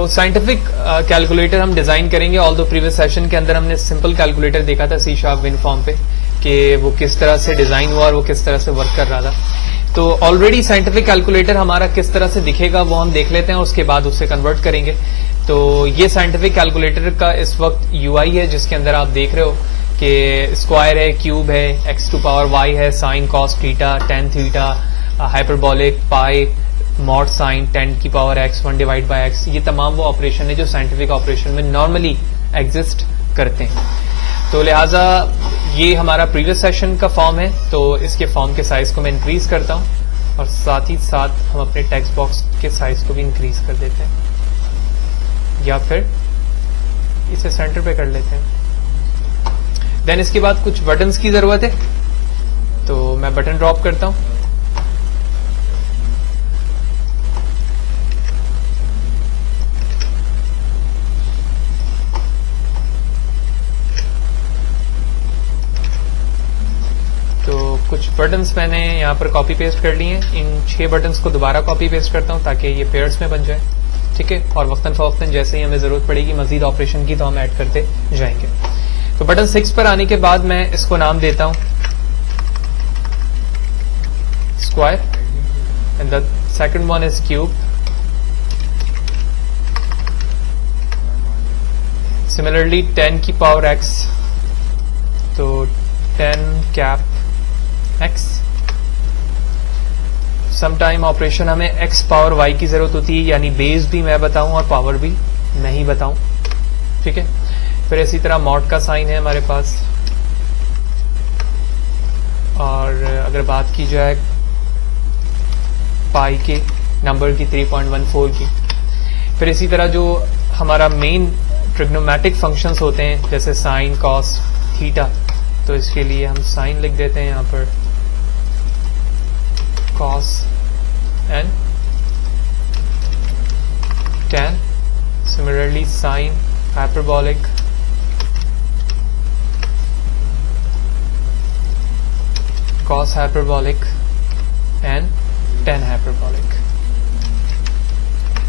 तो scientific calculator हम design करेंगे। ऑल दो प्रीवियस सेशन के अंदर हमने सिंपल कैलकुलेटर देखा था C# WinForm पे कि वो किस तरह से डिजाइन हुआ और वो किस तरह से वर्क कर रहा था। तो ऑलरेडी साइंटिफिक कैलकुलेटर हमारा किस तरह से दिखेगा वो हम देख लेते हैं और उसके बाद उसे कन्वर्ट करेंगे। तो ये साइंटिफिक कैलकुलेटर का इस वक्त UI है जिसके अंदर आप देख रहे हो कि स्क्वायर है, क्यूब है, x⁻y है, sine cos theta, tan theta, hyperbolic, pi, mod sine, 10⁻x 1/x। ये तमाम वो ऑपरेशन है जो साइंटिफिक ऑपरेशन में नॉर्मली एग्जिस्ट करते हैं। तो लिहाजा ये हमारा प्रीवियस सेशन का फॉर्म है, तो इसके फॉर्म के साइज को मैं इंक्रीज करता हूं और साथ ही साथ हम अपने टेक्स्ट बॉक्स के साइज को भी इंक्रीज कर देते हैं या फिर इसे सेंटर पे कर लेते हैं। देन इसके बाद कुछ बटन्स की जरूरत है, तो मैं बटन ड्रॉप करता हूं। कुछ बटन्स मैंने यहाँ पर कॉपी पेस्ट कर लिए हैं। इन 6 बटन्स को दोबारा कॉपी पेस्ट करता हूँ ताकि ये पेयर्स में बन जाए, ठीक है। और वक्तन फवक्तन जैसे ही हमें जरूरत पड़ेगी मजीद ऑपरेशन की तो हम ऐड करते जाएंगे। तो बटन 6 पर आने के बाद मैं इसको नाम देता हूँ square and the second one is cube. Similarly 10⁻x, तो 10 x। समटाइम ऑपरेशन हमें x⁻y की जरूरत होती है, यानी बेस भी मैं बताऊं और पावर भी मैं ही बताऊं, ठीक है। फिर इसी तरह मॉड का साइन है हमारे पास। और अगर बात की जाए पाई के नंबर की 3.14 की, फिर इसी तरह जो हमारा मेन ट्रिग्नोमेट्रिक फंक्शंस होते हैं जैसे साइन कॉस थीटा, तो इसके लिए हम साइन लिख देते हैं यहाँ पर cos and tan. Similarly sin, hyperbolic, cos hyperbolic and tan hyperbolic।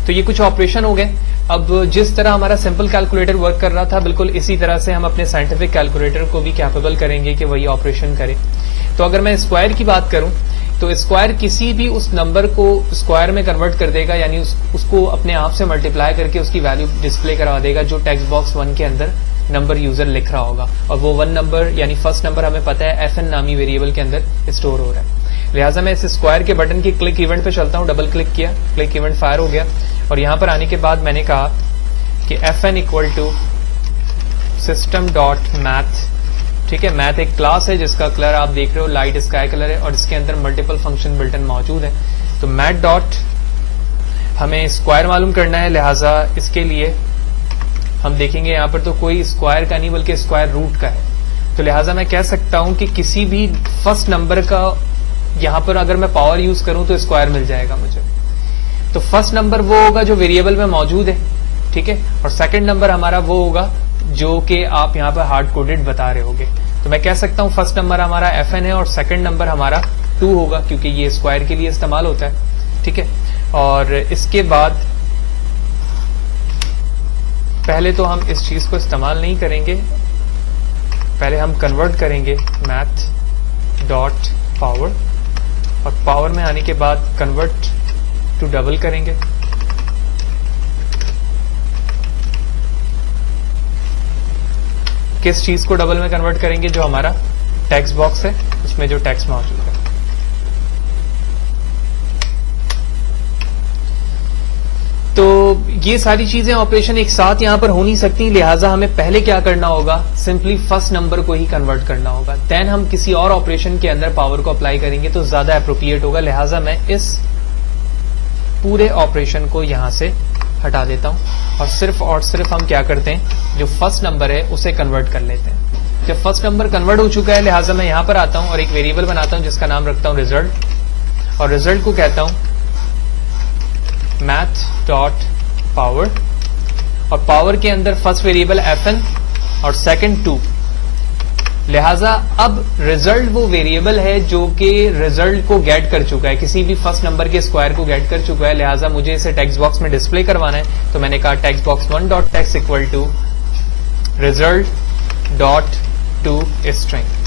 तो ये कुछ ऑपरेशन हो गए। अब जिस तरह हमारा सिंपल कैलकुलेटर वर्क कर रहा था बिल्कुल इसी तरह से हम अपने साइंटिफिक कैलकुलेटर को भी कैपेबल करेंगे कि वही ऑपरेशन करे। तो अगर मैं स्क्वायर की बात करूं तो स्क्वायर किसी भी उस नंबर को स्क्वायर में कन्वर्ट कर देगा, यानी उसको अपने आप से मल्टीप्लाई करके उसकी वैल्यू डिस्प्ले करवा देगा जो टेक्स्ट बॉक्स 1 के अंदर नंबर यूजर लिख रहा होगा। और वो 1 नंबर यानी फर्स्ट नंबर हमें पता है fn नामी वेरिएबल के अंदर स्टोर हो रहा है। लिहाजा मैं इस स्क्वायर के बटन की क्लिक इवेंट पे चलता हूँ, डबल क्लिक किया, क्लिक इवेंट फायर हो गया। और यहां पर आने के बाद मैंने कहा कि fn = system.math, ठीक है। मैथ एक क्लास है जिसका कलर आप देख रहे हो लाइट स्काई कलर है और इसके अंदर मल्टीपल फंक्शन बिल्ट इन मौजूद है। तो मैथ डॉट हमें स्क्वायर मालूम करना है, लिहाजा इसके लिए हम देखेंगे यहाँ पर तो कोई स्क्वायर का नहीं बल्कि स्क्वायर रूट का है। तो लिहाजा मैं कह सकता हूं कि किसी भी फर्स्ट नंबर का यहां पर अगर मैं पावर यूज करूं तो स्क्वायर मिल जाएगा मुझे। तो फर्स्ट नंबर वो होगा जो वेरिएबल में मौजूद है, ठीक है। और सेकंड नंबर हमारा वो होगा जो कि आप यहाँ पर हार्ड कोडेड बता रहे होगे। तो मैं कह सकता हूं फर्स्ट नंबर हमारा fn है और सेकंड नंबर हमारा 2 होगा क्योंकि ये स्क्वायर के लिए इस्तेमाल होता है, ठीक है। और इसके बाद पहले तो हम इस चीज को इस्तेमाल नहीं करेंगे, पहले हम कन्वर्ट करेंगे मैथ डॉट पावर और पावर में आने के बाद कन्वर्ट टू डबल करेंगे। किस चीज को डबल में कन्वर्ट करेंगे? जो हमारा टेक्स्ट बॉक्स है उसमें जो टेक्स्ट मौजूद है। तो ये सारी चीजें ऑपरेशन एक साथ यहां पर हो नहीं सकती, लिहाजा हमें पहले क्या करना होगा, सिंपली फर्स्ट नंबर को ही कन्वर्ट करना होगा। देन हम किसी और ऑपरेशन के अंदर पावर को अप्लाई करेंगे तो ज्यादा अप्रोप्रिएट होगा। लिहाजा मैं इस पूरे ऑपरेशन को यहां से हटा देता हूं और सिर्फ हम क्या करते हैं, जो फर्स्ट नंबर है उसे कन्वर्ट कर लेते हैं। जब फर्स्ट नंबर कन्वर्ट हो चुका है लिहाजा मैं यहां पर आता हूं और एक वेरिएबल बनाता हूं जिसका नाम रखता हूं रिजल्ट और रिजल्ट को कहता हूं मैथ डॉट पावर और पावर के अंदर फर्स्ट वेरिएबल fn और सेकंड 2, लिहाजा अब रिजल्ट वो वेरिएबल है जो कि रिजल्ट को गेट कर चुका है, किसी भी फर्स्ट नंबर के स्क्वायर को गेट कर चुका है, लिहाजा मुझे इसे टेक्स्ट बॉक्स में डिस्प्ले करवाना है। तो मैंने कहा text box 1 dot text equal to result dot to string.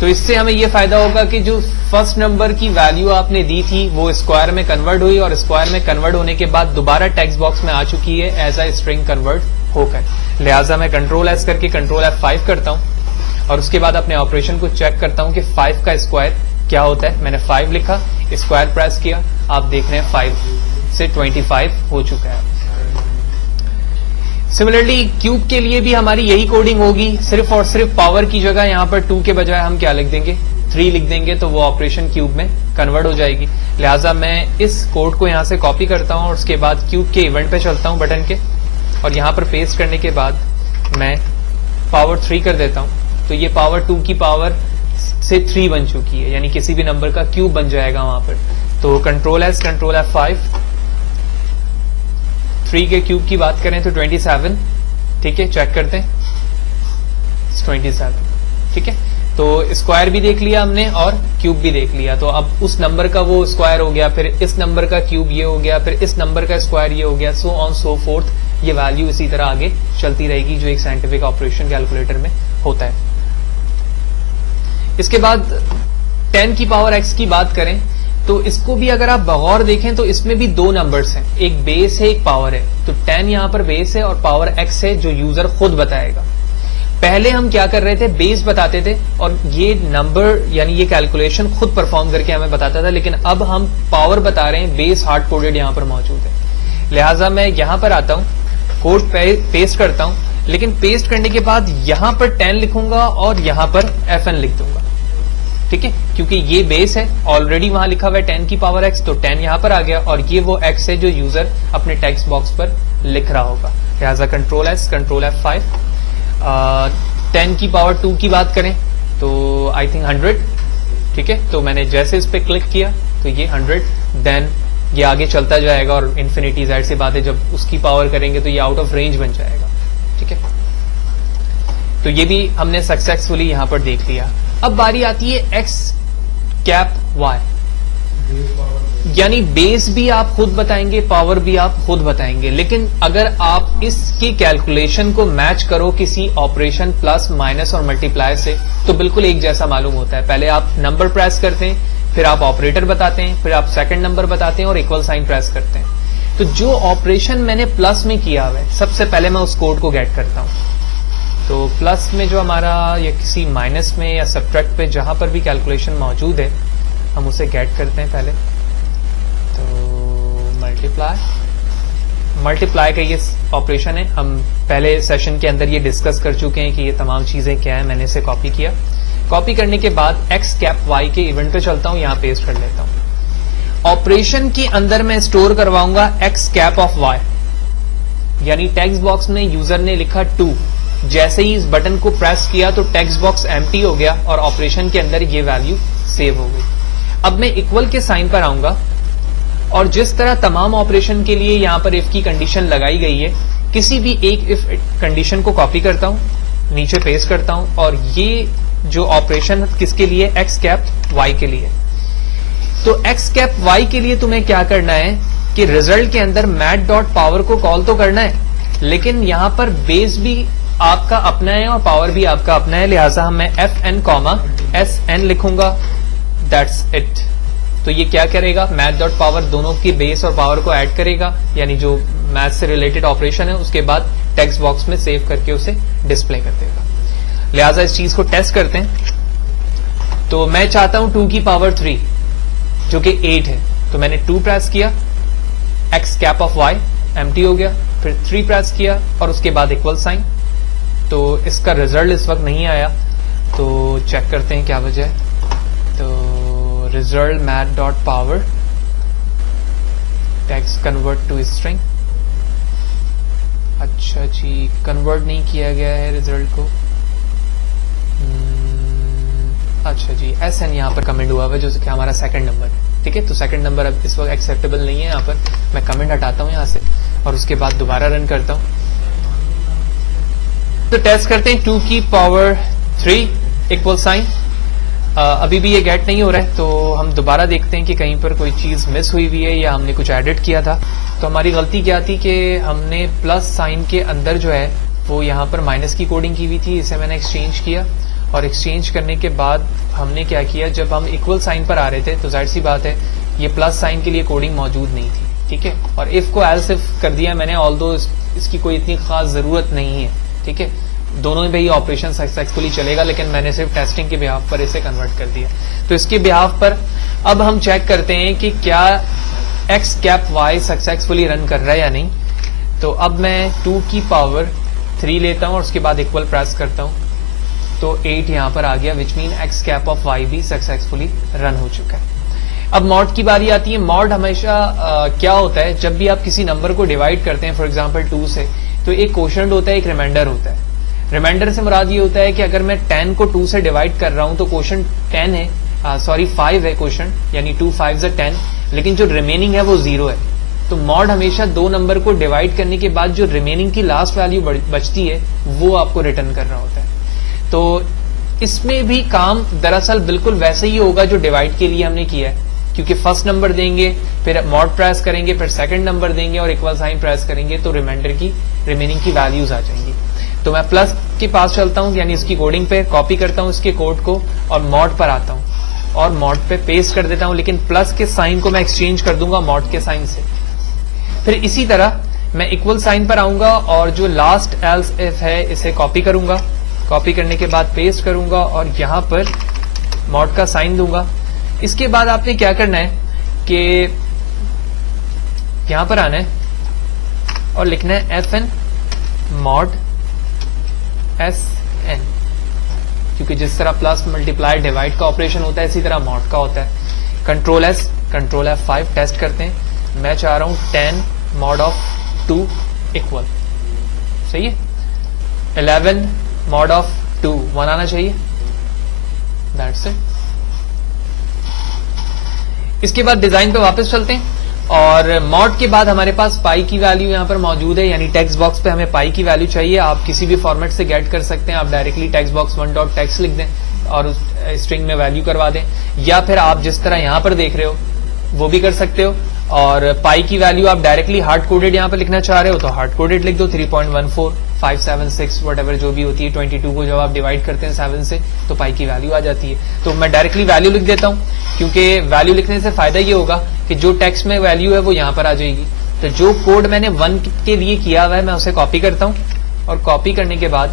तो इससे हमें यह फायदा होगा कि जो फर्स्ट नंबर की वैल्यू आपने दी थी वो स्क्वायर में कन्वर्ट हुई और स्क्वायर में कन्वर्ट होने के बाद दोबारा टेक्स्ट बॉक्स में आ चुकी है एज अ स्ट्रिंग कन्वर्ट होकर। लिहाजा मैं कंट्रोल एस करके कंट्रोल F5 करता हूं और उसके बाद अपने ऑपरेशन को चेक करता हूं कि 5 का स्क्वायर क्या होता है। मैंने 5 लिखा, स्क्वायर प्रेस किया, आप देख रहे हैं 5 से 25 हो चुका है। सिमिलरली क्यूब के लिए भी हमारी यही कोडिंग होगी, सिर्फ और सिर्फ पावर की जगह यहां पर 2 के बजाय हम क्या लिख देंगे, 3 लिख देंगे, तो वो ऑपरेशन क्यूब में कन्वर्ट हो जाएगी। लिहाजा मैं इस कोड को यहां से कॉपी करता हूं और उसके बाद क्यूब के इवेंट पे चलता हूं बटन के, और यहां पर पेस्ट करने के बाद मैं पावर 3 कर देता हूं। तो ये पावर 2 की पावर से 3 बन चुकी है, यानी किसी भी नंबर का क्यूब बन जाएगा वहां पर। तो कंट्रोल एस कंट्रोल F5, 3 के क्यूब की बात करें तो 27, ठीक है, चेक करते हैं 27, ठीक है। तो स्क्वायर भी देख लिया हमने और क्यूब भी देख लिया, तो अब उस नंबर का वो स्क्वायर हो गया, फिर इस नंबर का क्यूब ये हो गया, फिर इस नंबर का स्क्वायर ये हो गया, सो ऑन सो फोर्थ। ये वैल्यू इसी तरह आगे चलती रहेगी जो एक साइंटिफिक ऑपरेशन कैलकुलेटर में होता है। इसके बाद 10 की पावर x की बात करें तो इसको भी अगर आप बगौर देखें तो इसमें भी 2 नंबर्स हैं, एक बेस है एक पावर है। तो 10 यहां पर बेस है और पावर x है जो यूजर खुद बताएगा। पहले हम क्या कर रहे थे, बेस बताते थे और ये नंबर यानी ये कैलकुलेशन खुद परफॉर्म करके हमें बताता था, लेकिन अब हम पावर बता रहे हैं, बेस हार्ड कोडेड यहां पर मौजूद है। लिहाजा मैं यहां पर आता हूं, कोड पेस्ट करता हूं, लेकिन पेस्ट करने के बाद यहां पर 10 लिखूंगा और यहां पर FN लिख दूंगा, ठीक है, क्योंकि ये बेस है, ऑलरेडी वहां लिखा हुआ है 10 की पावर x, तो 10 यहां पर आ गया और ये वो x है जो यूजर अपने टेक्स्ट बॉक्स पर लिख रहा होगा। लिहाजा कंट्रोल एस कंट्रोल F5। 10 की पावर 2 की बात करें तो आई थिंक 100, ठीक है। तो मैंने जैसे इस पे क्लिक किया तो ये 100, देन ये आगे चलता जाएगा और इन्फिनिटी, जाहिर सी बात है जब उसकी पावर करेंगे तो ये आउट ऑफ रेंज बन जाएगा, ठीक है। तो ये भी हमने सक्सेसफुली यहां पर देख लिया। अब बारी आती है x कैप y, यानी बेस भी आप खुद बताएंगे, पावर भी आप खुद बताएंगे, लेकिन अगर आप इसकी कैलकुलेशन को मैच करो किसी ऑपरेशन प्लस माइनस और मल्टीप्लाई से तो बिल्कुल एक जैसा मालूम होता है। पहले आप नंबर प्रेस करते हैं, फिर आप ऑपरेटर बताते हैं, फिर आप सेकंड नंबर बताते हैं और इक्वल साइन प्रेस करते हैं। तो जो ऑपरेशन मैंने प्लस में किया हुआ है, सबसे पहले मैं उस कोड को गेट करता हूं। तो प्लस में जो हमारा या किसी माइनस में या सब्ट्रैक्ट पे जहां पर भी कैलकुलेशन मौजूद है हम उसे गेट करते हैं पहले। तो मल्टीप्लाई का ये ऑपरेशन है, हम पहले सेशन के अंदर ये डिस्कस कर चुके हैं कि ये तमाम चीजें क्या है। मैंने इसे कॉपी किया, कॉपी करने के बाद x कैप y के इवेंट पे चलता हूं, यहां पेस्ट कर लेता हूं। ऑपरेशन के अंदर मैं स्टोर करवाऊंगा x कैप ऑफ y, यानी टेक्स्ट बॉक्स में यूजर ने लिखा 2, जैसे ही इस बटन को प्रेस किया तो टेक्स्ट बॉक्स एम्प्टी हो गया और ऑपरेशन के अंदर ये वैल्यू सेव हो गई। अब मैं इक्वल के साइन पर आऊंगा और जिस तरह तमाम ऑपरेशन के लिए यहां पर इफ की कंडीशन लगाई गई है, किसी भी एक इफ कंडीशन को कॉपी करता हूं, नीचे पेस्ट करता हूं और ये जो ऑपरेशन किसके लिए, एक्स कैप वाई के लिए। तो एक्स कैप वाई के लिए तुम्हें क्या करना है कि रिजल्ट के अंदर मैट डॉट पावर को कॉल तो करना है, लेकिन यहां पर बेस भी आपका अपना है और पावर भी आपका अपना है। लिहाजा मैं FN कॉमा SN लिखूंगा, दैट्स इट। तो ये क्या करेगा, मैथ डॉट पावर दोनों की बेस और पावर को ऐड करेगा, यानी जो मैथ से रिलेटेड ऑपरेशन है उसके बाद टेक्स्ट बॉक्स में सेव करके उसे डिस्प्ले कर देगा। लिहाजा इस चीज को टेस्ट करते हैं। तो मैं चाहता हूं 2 की पावर 3 जो कि 8 है, तो मैंने 2 प्रेस किया, x cap of y empty हो गया, फिर 3 प्रेस किया और उसके बाद इक्वल साइन। तो इसका रिजल्ट इस वक्त नहीं आया, तो चेक करते हैं क्या वजह है। तो result math dot power text convert to string, अच्छा जी, कन्वर्ट नहीं किया गया है रिजल्ट को। अच्छा जी, SN यहाँ पर कमेंट हुआ है जो कि हमारा सेकंड नंबर है, ठीक है। तो सेकंड नंबर अब इस वक्त एक्सेप्टेबल नहीं है, यहाँ पर मैं कमेंट हटाता हूँ यहाँ से और उसके बाद दोबारा रन करता हूँ। तो टेस्ट करते हैं 2 की पावर 3 इक्वल साइन। अभी भी ये गेट नहीं हो रहा है, तो हम दोबारा देखते हैं कि कहीं पर कोई चीज मिस हुई हुई है या हमने कुछ एडिट किया था। तो हमारी गलती क्या थी कि हमने प्लस साइन के अंदर जो है वो यहाँ पर माइनस की कोडिंग की हुई थी। इसे मैंने एक्सचेंज किया और एक्सचेंज करने के बाद हमने क्या किया, जब हम इक्वल साइन पर आ रहे थे तो जाहिर सी बात है ये प्लस साइन के लिए कोडिंग मौजूद नहीं थी, ठीक है। और इफ को एल्स इफ कर दिया मैंने, ऑल्दो इसकी कोई इतनी खास जरूरत नहीं है, ठीक है। दोनों में ही ऑपरेशन सक्सेसफुली चलेगा, लेकिन मैंने सिर्फ टेस्टिंग के बिहाफ पर इसे कन्वर्ट कर दिया। तो इसके बिहाफ पर अब हम चेक करते हैं कि क्या x cap y successfully run कर रहा है या नहीं। तो अब मैं 2 की पावर 3 लेता हूं और उसके बाद इक्वल प्रेस करता हूं, तो 8 यहां पर आ गया, which mean x cap of y भी सक्सेसफुली रन हो चुका है। अब मॉड की बारी आती है। मॉड हमेशा क्या होता है, जब भी आप किसी नंबर को डिवाइड करते हैं, फॉर एग्जाम्पल 2 से, तो एक क्वोशंट होता है, एक रिमाइंडर होता है। रिमाइंडर से मुराद ये होता है कि अगर मैं 10 को 2 से डिवाइड कर रहा हूं तो क्वोशंट 10 है, 5 है क्वोशंट, यानी 2 5 10, लेकिन जो रिमेनिंग है वो 0 है। तो मॉड हमेशा दो नंबर को डिवाइड करने के बाद जो रिमेनिंग की लास्ट वैल्यू बचती है वो आपको रिटर्न करना होता है। तो इसमें भी काम दरअसल बिल्कुल वैसे ही होगा जो डिवाइड के लिए हमने किया है, क्योंकि फर्स्ट नंबर देंगे, फिर मॉड प्रेस करेंगे, फिर सेकंड नंबर देंगे और इक्वल साइन प्रेस करेंगे, तो रिमाइंडर की रिमेनिंग की वैल्यूज आ जाएंगी। तो मैं प्लस के पास चलता हूं, यानी इसकी कोडिंग पे कॉपी करता हूं इसके कोड को और मॉड पर आता हूं और मॉड पे पेस्ट कर देता हूं, लेकिन प्लस के साइन को मैं एक्सचेंज कर दूंगा मॉड के साइन से। फिर इसी तरह मैं इक्वल साइन पर आऊंगा और जो लास्ट एल्स इफ है इसे कॉपी करूंगा, कॉपी करने के बाद पेस्ट करूंगा और यहां पर मॉड का साइन दूंगा। इसके बाद आपने क्या करना है कि यहां पर आना है और लिखना है FN मॉड SN, क्योंकि जिस तरह प्लस मल्टीप्लाई डिवाइड का ऑपरेशन होता है इसी तरह मॉड का होता है। Control S control F5 test करते हैं। मैं चाह रहा हूं 10 मॉड ऑफ 2 इक्वल, सही है। 11 मॉड ऑफ 2 1 आना चाहिए, दैट्स इट। इसके बाद डिजाइन पे वापस चलते हैं और मॉड के बाद हमारे पास पाई की वैल्यू यहां पर मौजूद है, यानी टेक्स्ट बॉक्स पे हमें पाई की वैल्यू चाहिए। आप किसी भी फॉर्मेट से गेट कर सकते हैं, आप डायरेक्टली टेक्स्ट बॉक्स 1.text लिख दें और उस स्ट्रिंग में वैल्यू करवा दें, या फिर आप जिस तरह यहां पर देख रहे हो वो भी कर सकते हो। और पाई की वैल्यू आप डायरेक्टली हार्ड कोडेड यहां पर लिखना चाह रहे हो तो हार्ड कोडेड लिख दो, 3.14 576 वट जो भी होती है। 22 को जब आप डिवाइड करते हैं 7 से तो पाई की वैल्यू आ जाती है। तो मैं डायरेक्टली वैल्यू लिख देता हूं, क्योंकि वैल्यू लिखने से फायदा ये होगा कि जो टेक्स्ट में वैल्यू है वो यहां पर आ जाएगी। तो जो कोड मैंने 1 के लिए किया हुआ है मैं उसे कॉपी करता हूं और कॉपी करने के बाद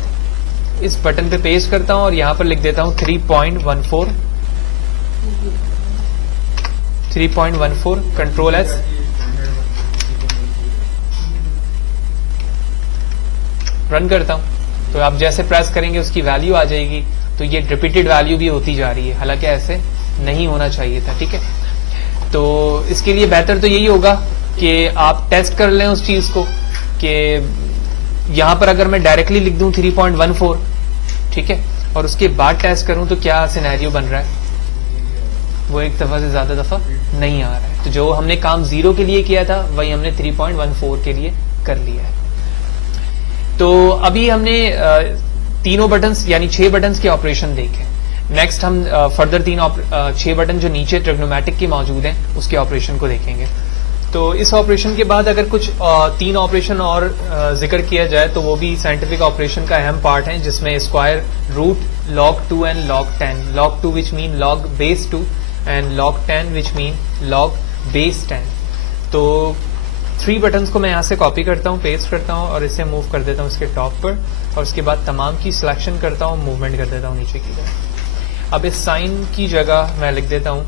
इस बटन पे पेस्ट करता हूं और यहां पर लिख देता हूं 3.14 कंट्रोल S रन करता हूं। तो आप जैसे प्रेस करेंगे उसकी वैल्यू आ जाएगी। तो ये रिपीटेड वैल्यू भी होती जा रही है, हालांकि ऐसे नहीं होना चाहिए था, ठीक है। तो इसके लिए बेहतर तो यही होगा कि आप टेस्ट कर लें उस चीज को कि यहां पर अगर मैं डायरेक्टली लिख दूं 3.14, ठीक है, और उसके बाद टेस्ट करूं तो क्या सिनेरियो बन रहा है, वो एक दफा से ज्यादा दफा नहीं आ रहा है। तो जो हमने काम 0 के लिए किया था वही हमने 3.14 के लिए कर लिया है। तो अभी हमने तीनों बटन्स यानी 6 बटन्स के ऑपरेशन देखे। नेक्स्ट हम फर्दर 6 बटन जो नीचे ट्रिग्नोमेटिक के मौजूद हैं उसके ऑपरेशन को देखेंगे। तो इस ऑपरेशन के बाद अगर कुछ 3 ऑपरेशन और जिक्र किया जाए तो वो भी साइंटिफिक ऑपरेशन का अहम पार्ट है, जिसमें square root, log2 and log10, log2 which mean log base 2 and log10 which mean log base 10। तो 3 बटन्स को मैं यहां से कॉपी करता हूं, पेस्ट करता हूं और इसे मूव कर देता हूं इसके टॉप पर और उसके बाद तमाम की सिलेक्शन करता हूं, मूवमेंट कर देता हूं नीचे की तरफ। अब इस साइन की जगह मैं लिख देता हूं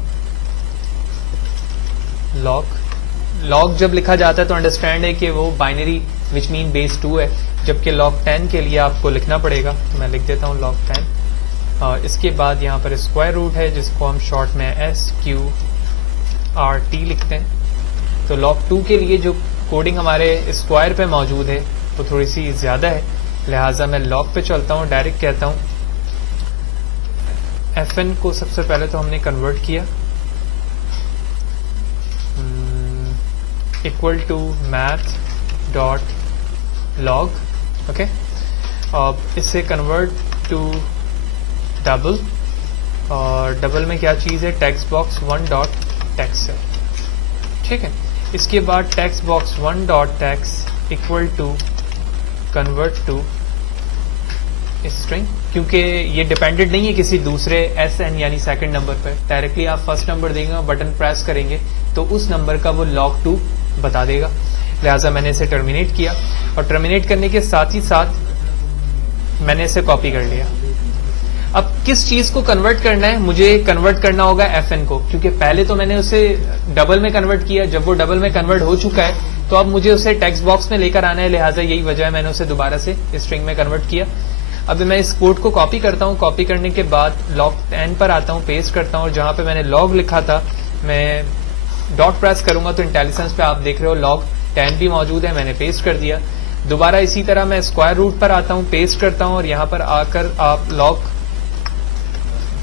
log जब लिखा जाता है तो अंडरस्टैंड है कि वो बाइनरी विच मीन बेस 2 है, जबकि log10 के लिए आपको लिखना पड़ेगा। तो मैं लिख देता हूं log10 और इसके बाद यहाँ पर स्क्वायर रूट है जिसको हम शॉर्ट में SQRT लिखते हैं। तो log2 के लिए जो कोडिंग हमारे स्क्वायर पे मौजूद है वो थोड़ी सी ज्यादा है, लिहाजा मैं log पे चलता हूँ, डायरेक्ट कहता हूँ FN को सबसे पहले तो हमने कन्वर्ट किया इक्वल टू math.log, ओके। अब इसे कन्वर्ट टू डबल, और डबल में क्या चीज है, टेक्स्ट बॉक्स 1 डॉट टेक्स्ट है, ठीक है। इसके बाद text box 1 dot text equal to convert to string, क्योंकि ये डिपेंडेंट नहीं है किसी दूसरे SN यानी सेकंड नंबर पर। डायरेक्टली आप फर्स्ट नंबर देंगे और बटन प्रेस करेंगे तो उस नंबर का वो log2 बता देगा। लिहाजा मैंने इसे टर्मिनेट किया, और टर्मिनेट करने के साथ ही साथ मैंने इसे कॉपी कर लिया। अब किस चीज को कन्वर्ट करना है, मुझे कन्वर्ट करना होगा FN को, क्योंकि पहले तो मैंने उसे डबल में कन्वर्ट किया। जब वो डबल में कन्वर्ट हो चुका है तो अब मुझे उसे टेक्स्ट बॉक्स में लेकर आना है, लिहाजा यही वजह है मैंने उसे दोबारा से स्ट्रिंग में कन्वर्ट किया। अब मैं इस कोड को कॉपी करता हूं, कॉपी करने के बाद log 10 पर आता हूं, पेस्ट करता हूं, और जहां पे मैंने log लिखा था मैं डॉट प्रेस करूंगा तो इंटेलिजेंस पे आप देख रहे हो log 10 भी मौजूद है, मैंने पेस्ट कर दिया। दोबारा इसी तरह मैं स्क्वायर रूट पर आता हूं, पेस्ट करता हूं, और यहां पर आकर आप log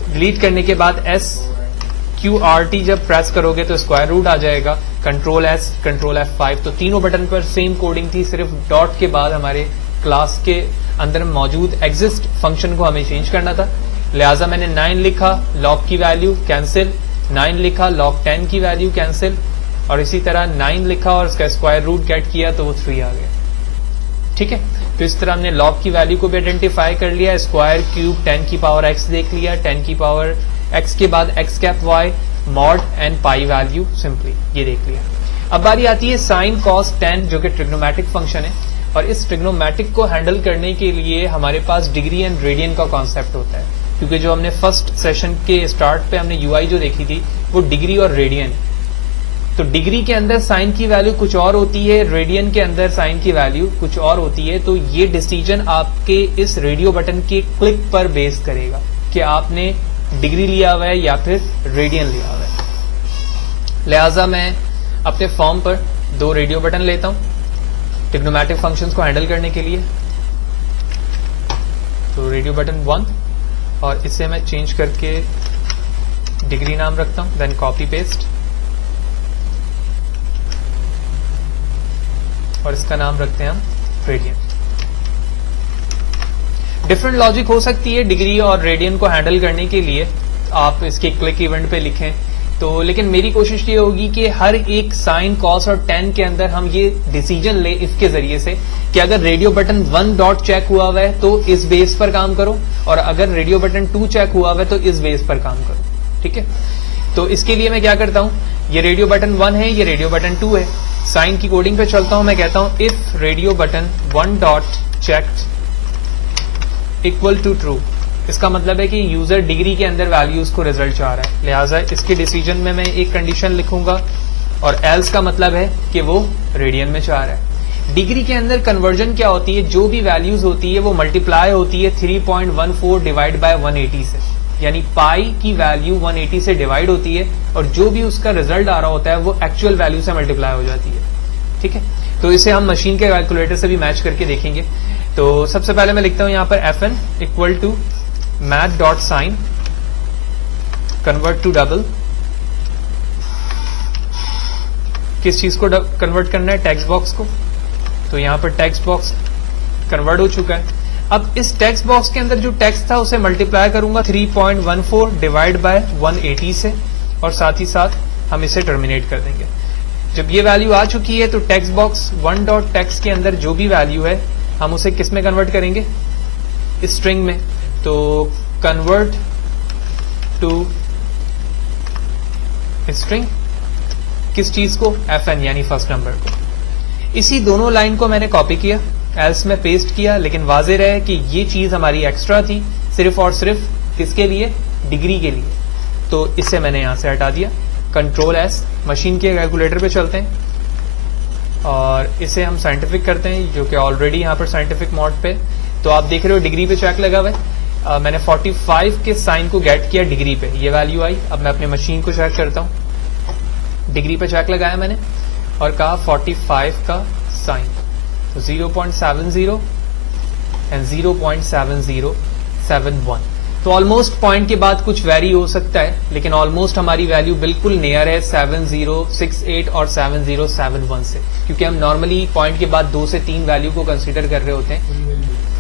डिलीट करने के बाद SQRT जब प्रेस करोगे तो स्क्वायर रूट आ जाएगा, कंट्रोल S कंट्रोल F5। तो तीनों बटन पर सेम कोडिंग थी, सिर्फ डॉट के बाद हमारे क्लास के अंदर मौजूद एग्जिस्ट फंक्शन को हमें चेंज करना था। लिहाजा मैंने 9 लिखा, log की वैल्यू कैंसिल, 9 लिखा, log 10 की वैल्यू कैंसिल, और इसी तरह 9 लिखा और उसका स्क्वायर रूट गेट किया तो वो 3 आ गया, ठीक है। तो इस तरह हमने log की वैल्यू को भी आइडेंटिफाई कर लिया, स्क्वायर क्यूब 10 की पावर x देख लिया, 10 की पावर x के बाद x cap y mod and pi value simply ये देख लिया। अब बारी आती है साइन कॉस टेन, जो कि ट्रिग्नोमेट्रिक फंक्शन है, और इस ट्रिग्नोमेट्रिक को हैंडल करने के लिए हमारे पास डिग्री एंड रेडियन का कॉन्सेप्ट होता है, क्योंकि जो हमने फर्स्ट सेशन के स्टार्ट पे हमने यूआई जो देखी थी वो डिग्री और रेडियन है। तो डिग्री के अंदर साइन की वैल्यू कुछ और होती है, रेडियन के अंदर साइन की वैल्यू कुछ और होती है। तो ये डिसीजन आपके इस रेडियो बटन के क्लिक पर बेस करेगा कि आपने डिग्री लिया हुआ है या फिर रेडियन लिया हुआ है। लिहाजा मैं अपने फॉर्म पर 2 रेडियो बटन लेता हूं ट्रिग्नोमेट्रिक फंक्शंस को हैंडल करने के लिए। तो रेडियो बटन 1, और इसे मैं चेंज करके डिग्री नाम रखता हूं, देन कॉपी पेस्ट, और इसका नाम रखते हैं हम रेडियन। डिफरेंट लॉजिक हो सकती है डिग्री और रेडियन को हैंडल करने के लिए, आप इसके क्लिक इवेंट पे लिखें तो, लेकिन मेरी कोशिश ये होगी कि हर एक साइन कॉस और टेन के अंदर हम ये डिसीजन ले इफ के जरिए से कि अगर रेडियो बटन 1 डॉट चेक हुआ हुआ है तो इस बेस पर काम करो, और अगर रेडियो बटन 2 चेक हुआ हुआ है तो इस बेस पर काम करो, ठीक है। तो इसके लिए मैं क्या करता हूं, ये रेडियो बटन 1 है, ये रेडियो बटन 2 है, साइन की कोडिंग पे चलता हूं, मैं कहता हूं if radio button 1 dot checked equal to true. इसका मतलब है कि यूजर डिग्री के अंदर वैल्यूज को रिजल्ट चाह रहा है, लिहाजा इसके डिसीजन में मैं एक कंडीशन लिखूंगा, और एल्स का मतलब है कि वो रेडियन में चाह रहा है। डिग्री के अंदर कन्वर्जन क्या होती है, जो भी वैल्यूज होती है वो मल्टीप्लाई होती है 3.14 डिवाइड बाय 180 से, यानी पाई की वैल्यू 180 से डिवाइड होती है, और जो भी उसका रिजल्ट आ रहा होता है वो एक्चुअल वैल्यू से मल्टीप्लाई हो जाती है, ठीक है। तो इसे हम मशीन के कैलकुलेटर से भी मैच करके देखेंगे। तो सबसे पहले मैं लिखता हूं यहां पर FN equal to math dot sine convert to double. किस चीज को कन्वर्ट करना है, टेक्स्ट बॉक्स को। तो यहां पर टेक्स्ट बॉक्स कन्वर्ट हो चुका है। अब इस टेक्स्ट बॉक्स के अंदर जो टेक्स्ट था उसे मल्टीप्लाई करूंगा 3.14 डिवाइड बाय 180 से, और साथ ही साथ हम इसे टर्मिनेट कर देंगे। जब ये वैल्यू आ चुकी है तो टेक्स्ट बॉक्स 1 डॉट टेक्स्ट के अंदर जो भी वैल्यू है हम उसे किस में कन्वर्ट करेंगे, स्ट्रिंग में। तो कन्वर्ट टू स्ट्रिंग, किस चीज को, FN यानी फर्स्ट नंबर को। इसी दोनों लाइन को मैंने कॉपी किया, एल्स में पेस्ट किया, लेकिन वाज़ेह रहे कि ये चीज हमारी एक्स्ट्रा थी, सिर्फ और सिर्फ किसके लिए, डिग्री के लिए। तो इसे मैंने यहां से हटा दिया, कंट्रोल S, मशीन के कैलकुलेटर पे चलते हैं और इसे हम साइंटिफिक करते हैं, जो कि ऑलरेडी यहां पर साइंटिफिक मोड पे। तो आप देख रहे हो डिग्री पे चेक लगा हुआ है। मैंने 45 के साइन को गेट किया डिग्री पे, ये वैल्यू आई। अब मैं अपने मशीन को चेक करता हूं, डिग्री पे चेक लगाया मैंने और कहा 45 का साइन, तो 0.70 एंड 0.7071। तो ऑलमोस्ट पॉइंट के बाद कुछ वेरी हो सकता है, लेकिन ऑलमोस्ट हमारी वैल्यू बिल्कुल नियर है 7068 और 7071 से, क्योंकि हम नॉर्मली पॉइंट के बाद 2 से 3 वैल्यू को कंसीडर कर रहे होते हैं।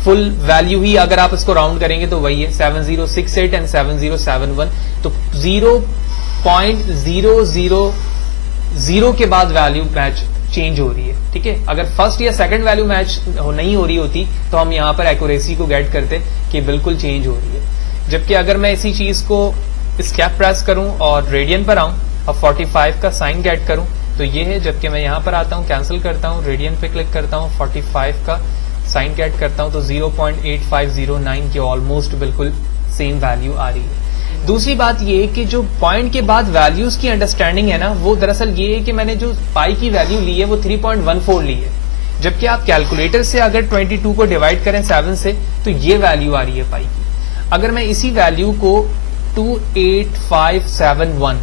फुल वैल्यू ही अगर आप इसको राउंड करेंगे तो वही है 7068 एंड 7071। तो 0.000 के बाद वैल्यू मैच चेंज हो रही है, ठीक है। अगर फर्स्ट या सेकंड वैल्यू मैच नहीं हो रही होती तो हम यहां पर एक्यूरेसी को गेट करते कि बिल्कुल चेंज हो रही है। जबकि अगर मैं इसी चीज को एस्केप प्रेस करूं और रेडियन पर आऊं और 45 का साइन गेट करूं तो ये है। जबकि मैं यहां पर आता हूं, कैंसिल करता हूं, रेडियन पे क्लिक करता हूं, 45 का साइन गेट करता हूं तो 0.8509 की ऑलमोस्ट बिल्कुल सेम वैल्यू आ रही है। दूसरी बात ये है कि जो पॉइंट के बाद वैल्यूज की अंडरस्टैंडिंग है ना, वो दरअसल ये है कि मैंने जो पाई की वैल्यू ली है वो 3.14 ली है। जबकि आप कैलकुलेटर से अगर 22 को डिवाइड करें 7 से तो ये वैल्यू आ रही है पाई की। अगर मैं इसी वैल्यू को 28571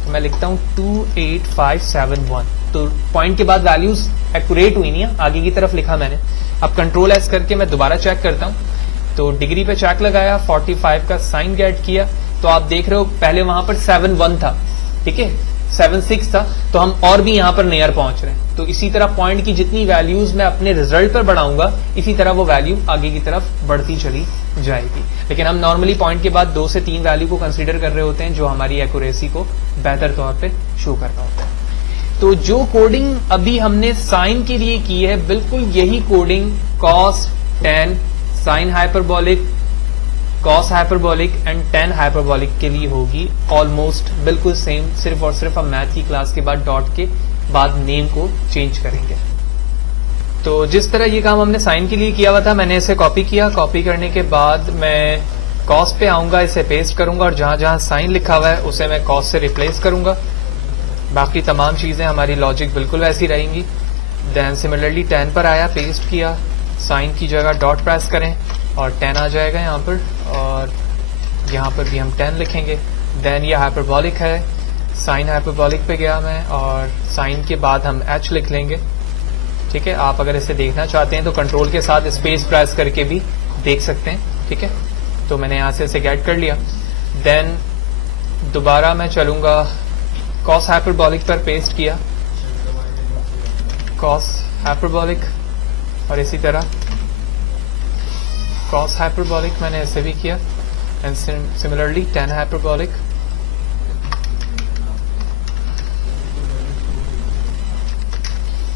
तो मैं लिखता हूं 28571, तो पॉइंट के बाद वैल्यूज एक्यूरेट हुई नहीं है, आगे की तरफ लिखा मैंने। अब कंट्रोल एस करके मैं दोबारा चेक करता हूं तो डिग्री पे चेक लगाया, 45 का साइन गेट किया तो आप देख रहे हो पहले वहां पर 71 था, ठीक है, 76 था, तो हम और भी यहां पर नियर पहुंच रहे हैं। तो इसी तरह पॉइंट की जितनी वैल्यूज मैं अपने रिजल्ट पर बढ़ाऊंगा इसी तरह वो वैल्यू आगे की तरफ बढ़ती चली जाएगी। लेकिन हम नॉर्मली पॉइंट के बाद 2 से 3 वैल्यू को कंसीडर कर रहे होते हैं जो हमारी एक्यूरेसी को बेहतर तौर पे शो कर रहा होता है। तो जो कोडिंग अभी हमने साइन के लिए की है बिल्कुल यही coding cos, ten, sign hyperbolic, cos hyperbolic and ten hyperbolic के लिए होगी, ऑलमोस्ट बिल्कुल सेम। सिर्फ और सिर्फ हम मैथ की क्लास के बाद डॉट के बाद नेम को चेंज करेंगे। तो जिस तरह ये काम हमने साइन के लिए किया हुआ था मैंने इसे कॉपी किया। कॉपी करने के बाद मैं कॉस पे आऊंगा, इसे पेस्ट करूंगा और जहां जहां साइन लिखा हुआ है उसे मैं कॉस से रिप्लेस करूंगा। बाकी तमाम चीजें हमारी लॉजिक बिल्कुल वैसी रहेंगी। देन सिमिलरली 10 पर आया, पेस्ट किया, साइन की जगह डॉट प्रेस करें और 10 आ जाएगा यहाँ पर, और यहाँ पर भी हम 10 लिखेंगे। देन ये हाइपरबॉलिक है, साइन हाइपरबॉलिक पे गया मैं और साइन के बाद हम एच लिख लेंगे, ठीक है। आप अगर इसे देखना चाहते हैं तो कंट्रोल के साथ स्पेस प्रेस करके भी देख सकते हैं, ठीक है। तो मैंने यहाँ से इसे गेट कर लिया। देन दोबारा मैं चलूंगा, कॉस हाइपरबॉलिक पर पेस्ट किया, कॉस हाइपरबॉलिक, और इसी तरह कॉस हाइपरबॉलिक मैंने ऐसे भी किया and similarly ten hyperbolic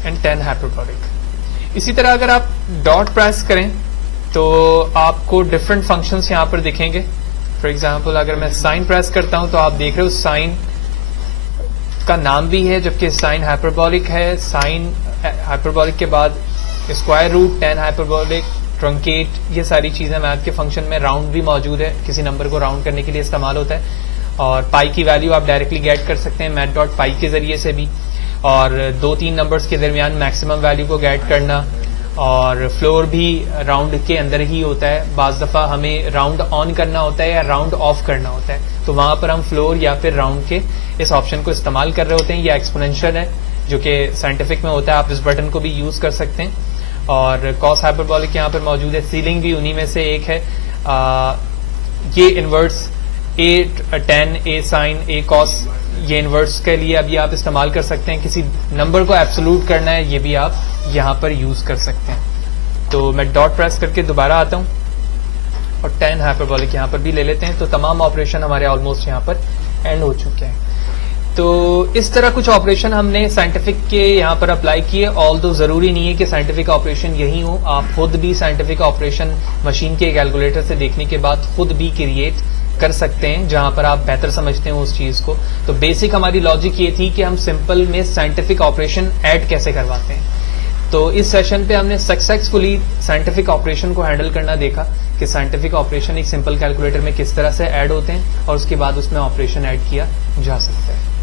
and 10 hyperbolic. इसी तरह अगर आप डॉट प्रेस करें तो आपको डिफरेंट फंक्शंस यहां पर दिखेंगे। फॉर एग्जांपल अगर मैं साइन प्रेस करता हूं तो आप देख रहे हो साइन का नाम भी है जबकि साइन हाइपरबॉलिक है। साइन हाइपरबॉलिक के बाद स्क्वायर रूट, 10 हाइपरबॉलिक, ट्रंकेट, ये सारी चीजें मैथ के फंक्शन में। राउंड भी मौजूद है, किसी नंबर को राउंड करने के लिए इस्तेमाल होता है। और पाई की वैल्यू आप डायरेक्टली गेट कर सकते हैं मैथ डॉट पाई के जरिए से भी। और 2-3 नंबर्स के दरमियान मैक्सिमम वैल्यू को गेट करना। और फ्लोर भी राउंड के अंदर ही होता है, बाज दफा हमें राउंड ऑन करना होता है या राउंड ऑफ करना होता है, तो वहां पर हम फ्लोर या फिर राउंड के इस ऑप्शन को इस्तेमाल कर रहे होते हैं। या एक्सपोनेंशियल है जो कि साइंटिफिक में होता है, आप इस बटन को भी यूज कर सकते हैं। और कॉस हाइपरबॉलिक यहाँ पर मौजूद है, सीलिंग भी उन्हीं में से एक है। ये inverts A10, A sine, A cos, ये इनवर्ट्स के लिए अभी आप इस्तेमाल कर सकते हैं। किसी नंबर को एब्सोल्यूट करना है, ये भी आप यहाँ पर यूज कर सकते हैं। तो मैं डॉट प्रेस करके दोबारा आता हूँ और 10 हाइपरबॉलिक यहाँ पर भी ले लेते हैं। तो तमाम ऑपरेशन हमारे ऑलमोस्ट यहाँ पर एंड हो चुके हैं। तो इस तरह कुछ ऑपरेशन हमने साइंटिफिक के यहाँ पर अप्लाई किए। ऑल्दो जरूरी नहीं है कि साइंटिफिक ऑपरेशन यही हो, आप खुद भी साइंटिफिक ऑपरेशन मशीन के कैलकुलेटर से देखने के बाद खुद भी क्रिएट कर सकते हैं जहां पर आप बेहतर समझते हैं उस चीज को। तो बेसिक हमारी लॉजिक ये थी कि हम सिंपल में साइंटिफिक ऑपरेशन ऐड कैसे करवाते हैं। तो इस सेशन पे हमने सक्सेसफुली साइंटिफिक ऑपरेशन को हैंडल करना देखा कि साइंटिफिक ऑपरेशन एक सिंपल कैलकुलेटर में किस तरह से ऐड होते हैं और उसके बाद उसमें ऑपरेशन ऐड किया जा सकता है।